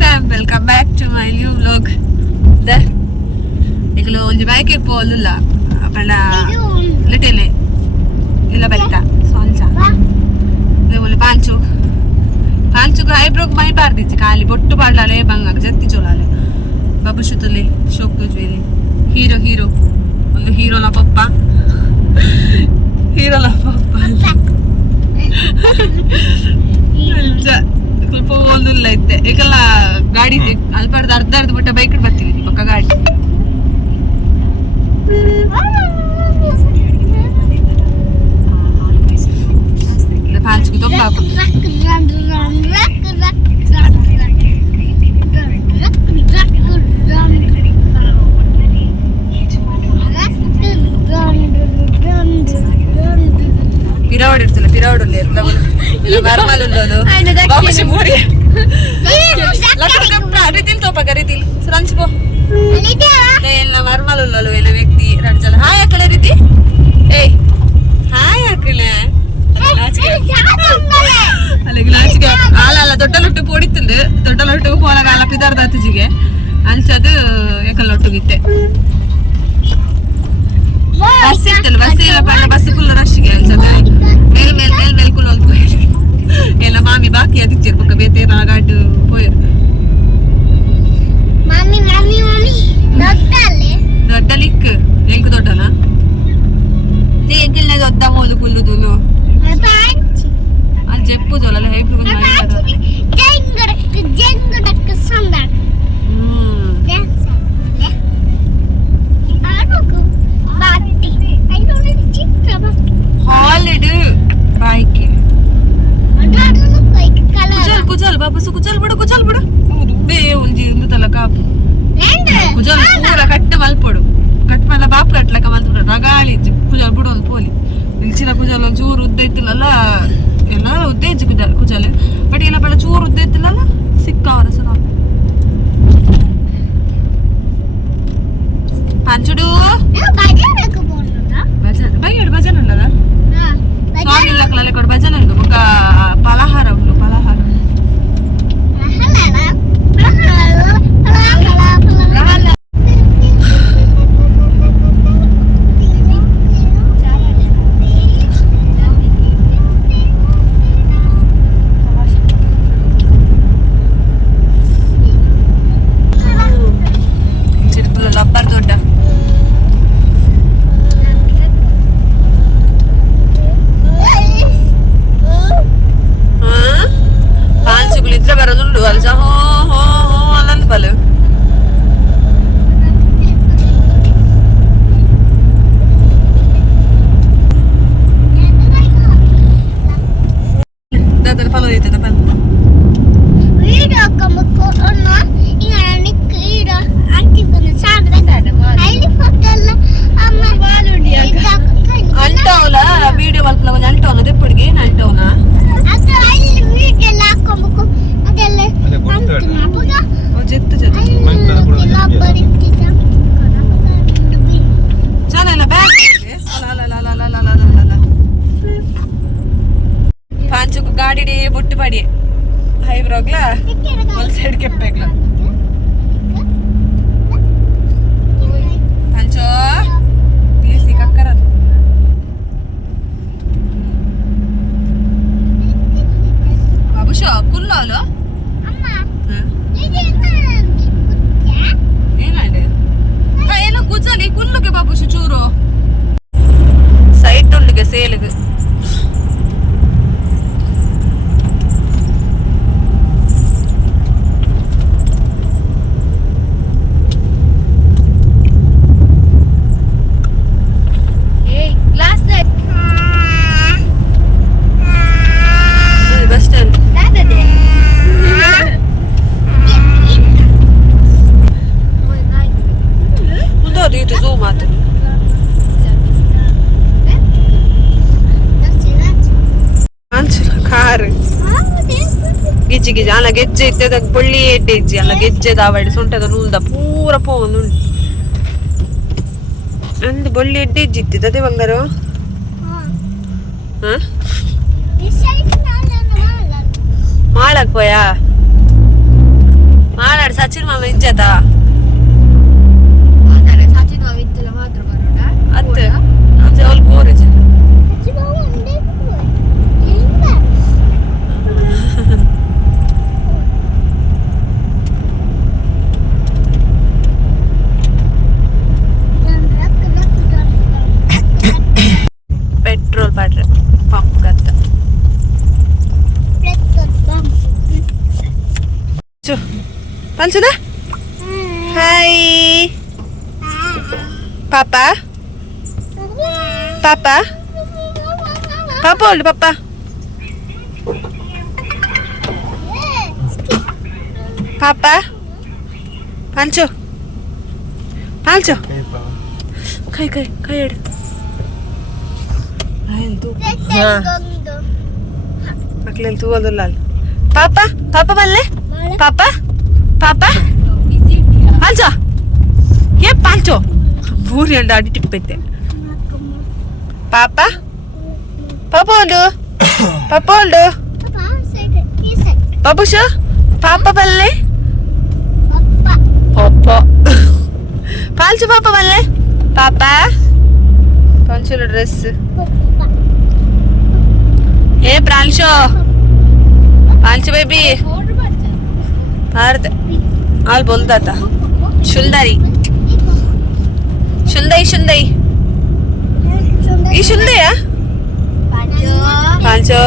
Sam, welcome back to my new vlog. There. Iklo onji bike polulla. Apana little illa betta. Solja. Le pancho. Pancho ko eyebrow mai pardichi kali bottu padlale banga jatti cholale. Babu shutule shokku jwere. Hero. Ondu hero la pappa. Hero la pappa. ಸ್ವಲ್ಪ ಓದಿಲ್ಲ ಇದ್ದೆ ಈಗೆಲ್ಲ ಗಾಡಿ ಅಲ್ಪ ಅರ್ಧ ಬಿಟ್ಟ bike ಬರ್ತೀವಿ ಪಕ್ಕ ಗಾಡಿ ಪಾಂಚ್ಗೆ ತುಂಬ ಪಿರಾವಡ್ ಇರ್ತಲ್ಲ ಪಿರಾವಡ್ रीतिल तो पका रीतिल सरंच पो एला वर्मल उल्ललो एला व्यक्ति रडजल हाय अकले रीति ए हाय अकले अले ग्लास गे आला ದೊಡ್ಡಲೊಟ್ಟು ಪೋಡಿತುಂಡು ದೊಡ್ಡಲೊಟ್ಟು ಪೋಲಾಗ ಆಲ ಪಿದಾರ್ದ ಅತಿಜಿಗೆ ಅಂಚದು ಏಕಲೊಟ್ಟು ಗಿತ್ತೆ ಬಸ್ ಇತ್ತಲ್ಲ ಬಸ್ ಇಲ್ಲ ಪಂಡ ಬಸ್ ಫುಲ್ ರಶ್ ಗೆ ಅಂಚದು ಮೇಲ್ ಕುಲೋಲ್ ಪೋಯಿ ಎಲ್ಲ ಮಾಮಿ ಬಾಕಿ ಅದಿತ್ತಿರ್ ಪಕ್ಕ ಬೇತೆ ನಾಗಾಟು ಪೋಯರು ದೊಡ್ಡಲಿಕ್ ಹೆಂಗ್ ದೊಡ್ಡನ ತೇಗಿಲ್ನೆ ದೊಡ್ಡ ಮೋಲು ಕುಲ್ಲುದುನು ಅಲ್ಲಿ ಜೆಪ್ಪುದಲ್ಲ ಹೇಗೆ ಹಾಲಿಡ್ ಬಾಯ್ಕೆ ಕುಜಲ್ ಬಾಬು ಕುಜಲ್ ಬಿಡು ಬೇ ಒಂಜಿ ತಲ ಕಾಪು ಕುಜಲ್ ಪೂರ ಕಟ್ಟ ಮಲ್ಪಡು ಕಟ್ ಮಲ್ಲ ಬಾಪು ಕಟ್ಲಕ ಮಲ್ಪಡು ರಗಾಳಿ ಕುಜಲ್ ಬಿಡು ಒಂದು ಪೋಲಿ ನಿಲ್ಚಿನ ಕುಜಲ್ ಒಂದು ಚೂರು ಉದ್ದ ಇತ್ತಿಲ್ಲಲ್ಲ ಎಲ್ಲ ಉದ್ದ ಇಜ್ಜಿ ಕುಜಲ್ ಬಟ್ ಎಲ್ಲ ಬಳ ಚೂರು ಉದ್ದ ಇತ್ತಿಲ್ಲಲ್ಲ ಸಿಕ್ಕವರ ಸಲ ಪಂಚುಡು ಭಜನ್ ಉಳ್ಳದ ಸಾಂಗ್ ಇಲ್ಲಕ್ಕಲ್ಲ ಕೊಡು ಭಜನ್ ಉಂಟು ಬೊಕ್ಕ ಪಲಹಾರ ಉಂಟು ಪಲಹಾರ ಗಾಡಿ ಬುಟ್ಟು ಪಡಿ ಹೈಬ್ರೋಗ್ಲ ಒಂದು ಸೈಡ್ ಕೆಪ್ಪೆಗ್ಲ ಅಂಚೋ ಬೇಸಿ ಕಕ್ಕರದು ಅಬುಷ ಕುಲ್ಲ ಅಲ್ಲ ಏನಾಡೆ ಏನೋ ಕುಜಲಿ ಕುಲ್ಲುಗೆ ಬಾಬುಷು ಚೂರು ಸೈಟ್ ಉಳ್ಳಿಗೆ ಸೇಲಿಗೆ ಗಿಜ್ಜಿ ಅಲ್ಲ ಗೆಜ್ಜೆ ಇತ್ತದ ಬೊಳ್ಳಿ ಎಡ್ಡೆ ಇಜ್ಜಿ ಅಲ್ಲ ಗೆಜ್ಜೆ ದಾವಡಿ ಸೊಂಟದ ನೂಲ್ದ ಪೂರ ಪೋನು ಅಂದ್ ಬೊಳ್ಳಿ ಎಡ್ಡೆ ಇಜ್ಜಿ ಇತ್ತಿದ ಅದೇ ಬಂಗಾರ ಮಾಳಕ್ ಪೋಯಾ ಸಚಿನ್ ಮಾಮ ಇಂಜದ ಸಚಿನ್ ಮಾವ ಇತ್ತಲ್ಲ ಮಾತ್ರ ಬರೋಣ ಅತ್ತೆ ಅಂದ್ರೆ ಅವ್ಳು ಬೋರೇಜ್ ಪೆಟ್ರೋಲ್ ಪಾಡ್ರೆ ಪಂಪ್ ಗತ್ತ ಪಂಚದ ಹಾಯ್ ಪಾಪ ಪಾಪ ಪಾಪ ಒಳ್ಳೆ ಪಾಪ ಪಾಪ ಪಂಚು ಪಂಚು ಕೈ ಕೈ ಕೈ ಇಡು ಮಕ್ಳಲ್ಲಿ ತೂವೋದಿಲ್ಲ ಅಲ್ಲಿ ಪಾಪ ಪಾಪ ಬಲ್ಲೆ ಪಾಪ ಪಾಪ ಪಾಂಚೋ ಏ ಪಾಂಚೋ ಬೂರಿ ಅಂಡ ಅಡಿ ಟಿಪ್ಪೈತೆ ಪಾಪ ಪಾಪ ಉಂಡು ಪಾಪ ಉಂಡು ಬಾಬುಶು ಪಾಪ ಬಲ್ಲೆ ಪಾಪ ಪಾಲ್ಚು ಪಾಪ ಬಲ್ಲೆ ಪಾಪ ಪಾಂಚುಲ ಡ್ರೆಸ್ ಏ ಪ್ರಾಂಶು ಪಾಂಚು ಬೇಬಿ ಪಾರ್ದ ಆಲ್ ಬೋಲ್ದಾತ ಶುಲ್ದಾರಿ ಶುಲ್ದೈ ಶುಲ್ದೈ ಈ ಶುಲ್ದಯ ಪಾಂಚು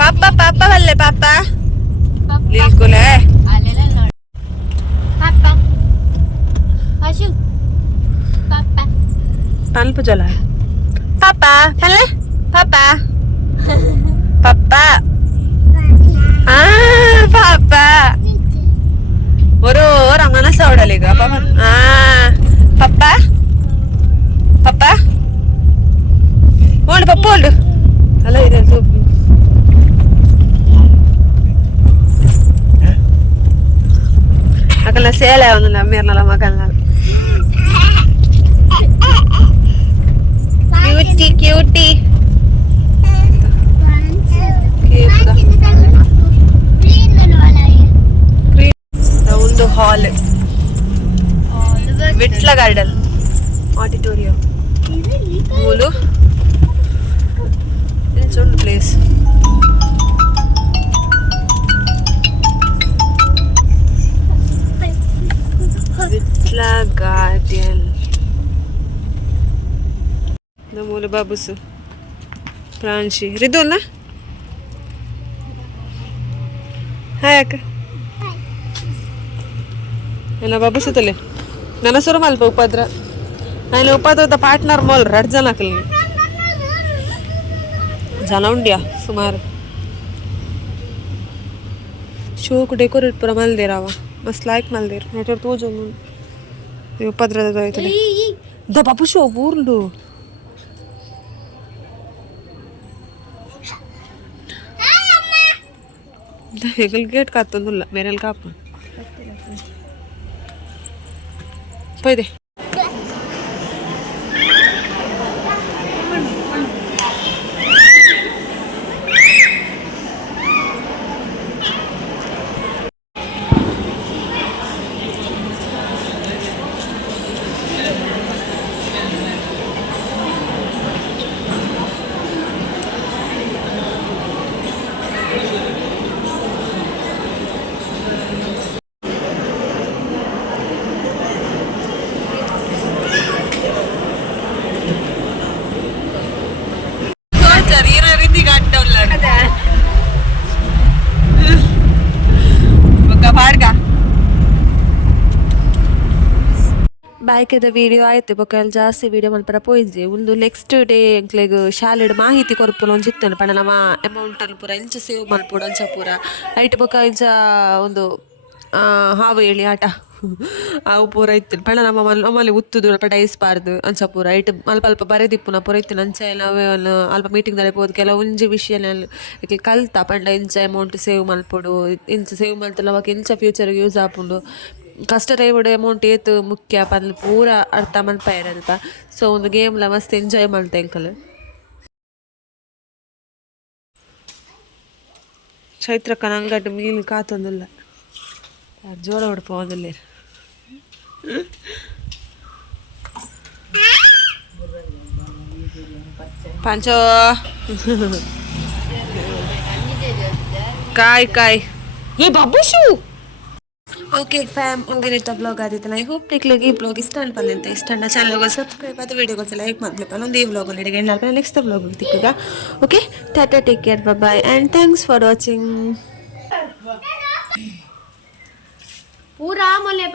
ಪಾಪ ಪಾಪ ಬಲ್ಲೆ ಪಾಪ ನಿಲ್ಕುಲೆ ಪಾಲ್ಪ ಜಲ ಪಾಪ ಬಲ್ಲೆ ಪಾಪ ಪಾಪ ಪಾಪ orang mana saudara lega papa papa papa mau papa udah halo ini tuh akan lah saya lah untuk namir nala makan lah cutie cutie ಒಂದು ಹಾಲ್ ವಿಟ್ಲ ಗಾರ್ಡನ್ ಆಡಿಟೋರಿಯಂ ಮೂಲು ಒಂದು ಪ್ಲೇಸ್ ವಿಟ್ಲ ಗಾರ್ಡನ್ ಮೂಲು ಬಾಬುಸು ಪ್ರಾಂಶಿ ರಿದುನ ಹಾಯ್ ಅಕ್ಕ ಎಲ್ಲ ಬಾಬುಸುತ್ತಲೆ ನನ್ನ ಸುರು ಮಲ್ಪ ಉಪದ್ರ ನಾನು ಉಪದ್ರದ ಪಾರ್ಟ್ನರ್ ಮೋಲ್ 2 ಜನ ಹಾಕಲಿ ಜನ ಉಂಡ್ಯಾ ಸುಮಾರು ಶೋಕ್ ಡೆಕೋರೇಟ್ ಪುರ ಮಲ್ದೇರವ ಮಸ್ತ್ ಲೈಕ್ ಮಲ್ದೇರ್ ನೆಟರ್ ತೋಜು ಉಪದ್ರದ ಆಯ್ತದೆ ದ ಬಾಬು ಶೋ ಊರ್ಲು ಹೆಗಲ್ ಗೇಟ್ ಕಾತೊಂದಿಲ್ಲ ಬೇರೆಲ್ ಕಾಪ ಪೈದೆ ಬಾಯ್ಕೆದ ವಿಡಿಯೋ ಆಯ್ತು ಬೊಕ್ಕ ಜಾಸ್ತಿ ವಿಡಿಯೋ ಮಲ್ಪರ ಪೋಯಿದ್ರಿ ಒಂದು ನೆಕ್ಸ್ಟ್ ಡೇ ಎಂಕ್ಲೆಗ್ ಶಾಲೆಡ್ ಮಾಹಿತಿ ಕೊರಪುಲ ಒಂಜಿತ್ತೇನೆ ಪಂಡ ನಮ್ಮ ಅಮೌಂಟ್ ಅಲ್ಲಿ ಪೂರ ಇಂಚ ಸೇವ್ ಮಲ್ಪೋಡು ಅಂಚ ಪೂರ ಐಟ್ ಬೊಕ್ಕ ಇಂಚ ಒಂದು ಹಾವು ಹೇಳಿ ಆಟ ಅವು ಪೂರ ಇತ್ತು ಪಂಡ ನಮ್ಮ ನಮ್ಮಲ್ಲಿ ಉತ್ತುದು ಅಲ್ಪ ಡೈಸ್ ಪಾರ್ದು ಅಂಚ ಪೂರ ಐಟ್ ಅಲ್ಪ ಅಲ್ಪ ಬರೆದಿಪ್ಪು ನಾ ಪೂರ ಇತ್ತು ಅಂಚ ನಾವೇ ಅಲ್ಪ ಮೀಟಿಂಗ್ದಲ್ಲಿ ಹೋದ್ ಕೆಲವು ಒಂಜಿ ವಿಷಯನ ಕಲ್ತ ಪಂಡ ಇಂಚ ಅಮೌಂಟ್ ಸೇವ್ ಮಲ್ಪೋಡು ಇಂಚ ಸೇವ್ ಮಲ್ತಲ್ಲ ಅವಾಗ ಇಂಚ ಫ್ಯೂಚರ್ಗೆ ಯೂಸ್ ಆಪುಂಡು ಕಷ್ಟ ಟೈಮಡ್ ಅಮೌಂಟ್ ಏತು ಮುಖ್ಯ ಪಂದ್ಲು ಪೂರ ಅರ್ಥ ಮಲ್ಪಾಯರಲ್ಪ ಸೊ ಒಂದು ಗೇಮ್ಲ ಮಸ್ತ್ ಎಂಜಾಯ್ ಮಾಡ್ತಾ ಎಂಕಲ್ ಚೈತ್ರಕ್ಕ ನಂಗಡ್ ಮೀನು ಕಾತೊಂದಿಲ್ಲ ಜೋಳ ಹೊಡ್ಕೋದಿಲ್ಲ ಪಂಚೋ ಕಾಯ್ ಕಾಯ್ ಏ ಬಾಬುಶು ಓಕೆ ಫ್ಯಾಮ್ ಹಂಗೇನಿರ್ತ ಬ್ಲಾಗ್ ಆದಿತ್ತಲ್ಲ ಐ ಹೋಪ್ ನಿಕ್ಲಿಗೆ ಈ ಬ್ಲಾಗ್ ಇಷ್ಟ ಅನ್ಪಂದಂತೆ ಇಷ್ಟ ಚಾನಲ್ಗೆ ಸಬ್ಸ್ಕ್ರೈಬ್ ಆದ ವೀಡಿಯೋಗೆ ಲೈಕ್ ಮಾಡ್ಬೇಕು ಒಂದು ಈ ಬ್ಲಾಗಲ್ಲಿ ಹಿಡಿಗೆ ನೆಕ್ಸ್ಟ್ ಬ್ಲಾಗ್ ತಿಕ್ಕಗ okay tata take care bye and thanks for watching पूरा मोले